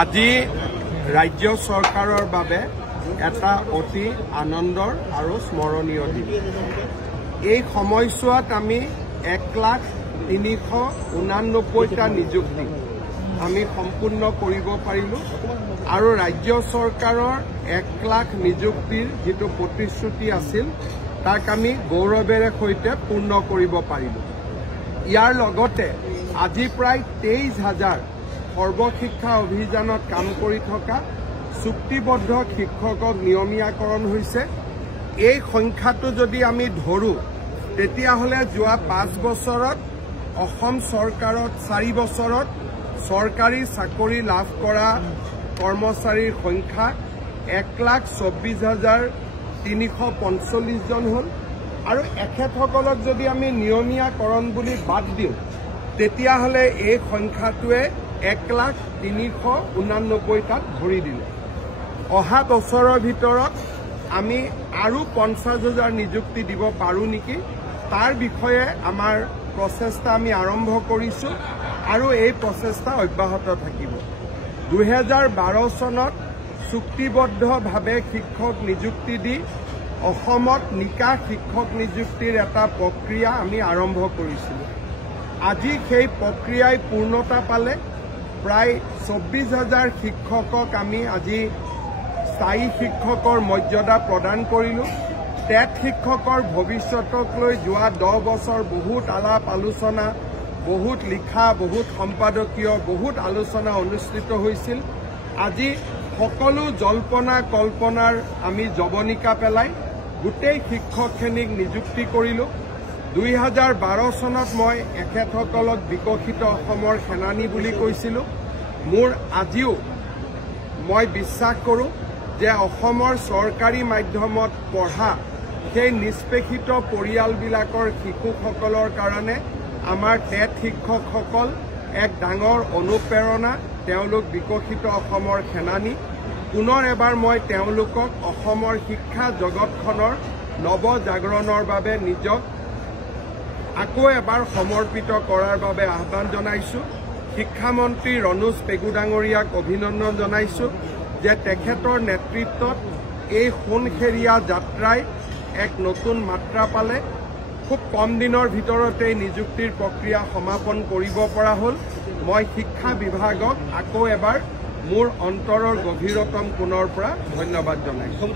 আজি ৰাজ্য চৰকাৰৰ বাবে এটা অতি আনন্দৰ আৰু স্মৰণীয় দিন। এই সময়ছোৱাত আমি 1,389টা নিযুক্তি আমি সম্পূৰ্ণ কৰিব পাৰিলো আৰু ৰাজ্য চৰকাৰৰ 1 লাখ নিযুক্তিৰ যিটো প্ৰতিশ্ৰুতি আছিল তাক আমি গৌৰৱেৰে সৈতে পূৰ্ণ কৰিব পাৰিলো। ইয়াৰ লগতে আজি প্ৰায় 23,000 সৰ্বশিক্ষা অভিযানত কাম কৰি থকা চুক্তিবদ্ধ শিক্ষকক নিয়মীয়াকৰণ হৈছে। এই সংখ্যাটো যদি আমি ধৰো তেতিয়াহ'লে যোৱা 5 বছৰত অসম চৰকাৰত 4 বছৰত চৰকাৰী চাকৰি লাভ কৰা কৰ্মচাৰীৰ সংখ্যা 1,24,345 জন হ'ল আৰু এখেতসকলক যদি আমি নিয়মীয়াকৰণ বুলি বাদ দিওঁ তেতিয়াহ'লে এই সংখ্যাটোৱে 1,389টাত ভৰি দিলে। অহা বছৰৰ ভিতৰত আমি আৰু 50,000 নিযুক্তি দিব পাৰোঁ নেকি তাৰ বিষয়ে আমাৰ প্ৰচেষ্টা আমি আৰম্ভ কৰিছোঁ আৰু এই প্ৰচেষ্টা অব্যাহত থাকিব। 2012 চনত চুক্তিবদ্ধভাৱে শিক্ষক নিযুক্তি দি অসমত নিকা শিক্ষক নিযুক্তিৰ এটা প্ৰক্ৰিয়া আমি আৰম্ভ কৰিছিলোঁ। আজি সেই প্ৰক্ৰিয়াই পূৰ্ণতা পালে। প্ৰায় 24,000 শিক্ষকক আমি আজি স্থায়ী শিক্ষকৰ মৰ্যাদা প্ৰদান কৰিলোঁ। টেট শিক্ষকৰ ভৱিষ্যতক লৈ যোৱা 10 বছৰ বহুত আলাপ আলোচনা, বহুত লিখা, বহুত সম্পাদকীয়, বহুত আলোচনা অনুষ্ঠিত হৈছিল। আজি সকলো জল্পনা কল্পনাৰ আমি জৱনিকা পেলাই গোটেই শিক্ষকখিনিক নিযুক্তি কৰিলোঁ। 2012 চনত মই এখেতসকলক বিকশিত অসমৰ সেনানী বুলি কৈছিলোঁ। মোৰ আজিও মই বিশ্বাস কৰোঁ যে অসমৰ চৰকাৰী মাধ্যমত পঢ়া সেই নিষ্পেষিত পৰিয়ালবিলাকৰ শিশুসকলৰ কাৰণে আমাৰ টেট শিক্ষকসকল এক ডাঙৰ অনুপ্ৰেৰণা। তেওঁলোক বিকশিত অসমৰ সেনানী। পুনৰ এবাৰ মই তেওঁলোকক অসমৰ শিক্ষা জগতখনৰ নৱজাগৰণৰ বাবে নিজক আকৌ এবাৰ সমৰ্পিত কৰাৰ বাবে আহ্বান জনাইছোঁ। শিক্ষামন্ত্ৰী ৰণোজ পেগু ডাঙৰীয়াক অভিনন্দন জনাইছোঁ যে তেখেতৰ নেতৃত্বত এই সোণসেৰীয়া যাত্ৰাই এক নতুন মাত্ৰা পালে। খুব কম দিনৰ ভিতৰতে নিযুক্তিৰ প্ৰক্ৰিয়া সমাপন কৰিব পৰা হ'ল। মই শিক্ষা বিভাগক আকৌ এবাৰ মোৰ অন্তৰৰ গভীৰতম কোণৰ পৰা ধন্যবাদ জনাইছোঁ।